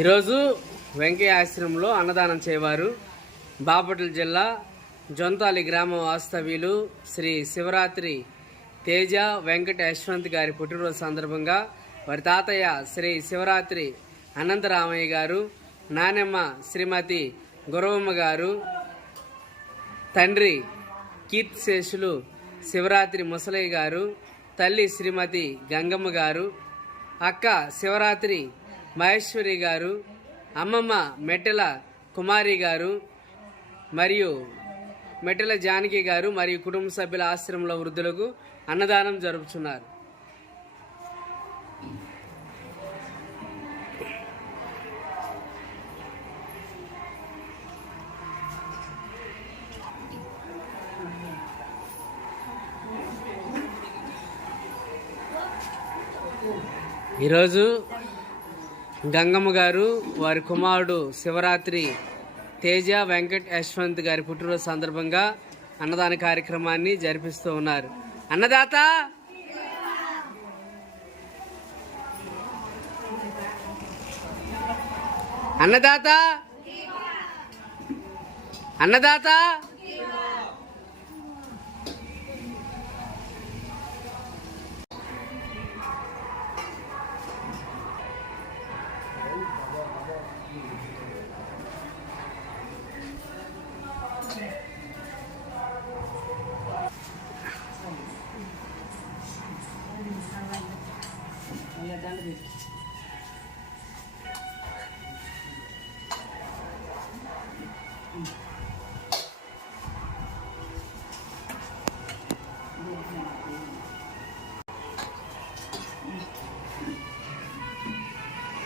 ఈరోజు వెంకయ్య ఆశ్రమంలో అన్నదానం చేయవారు బాపట్ల జిల్లా జొంతాలి గ్రామ వాస్తవ్యులు శ్రీ శివరాత్రి తేజ వెంకట యశ్వంత్ గారి పుట్టినరోజు సందర్భంగా వారి తాతయ్య శ్రీ శివరాత్రి అనంతరామయ్య గారు, నానమ్మ శ్రీమతి గురవమ్మ గారు, తండ్రి కీర్తిశేషులు శివరాత్రి ముసలయ్య గారు, తల్లి శ్రీమతి గంగమ్మ గారు, అక్క శివరాత్రి మహేశ్వరి గారు, అమ్మమ్మ మెట్టెల కుమారి గారు మరియు మెట్టెల జానకి గారు మరియు కుటుంబ సభ్యుల ఆశ్రమంలో వృద్ధులకు అన్నదానం జరుపుతున్నారు. ఈరోజు గంగమ్మ గారు వారి కుమారుడు శివరాత్రి తేజ వెంకట్ యశ్వంత్ గారి పుట్టినరోజు సందర్భంగా అన్నదాన కార్యక్రమాన్ని జరిపిస్తూ ఉన్నారు. అన్నదాత అన్నదాత అన్నదాత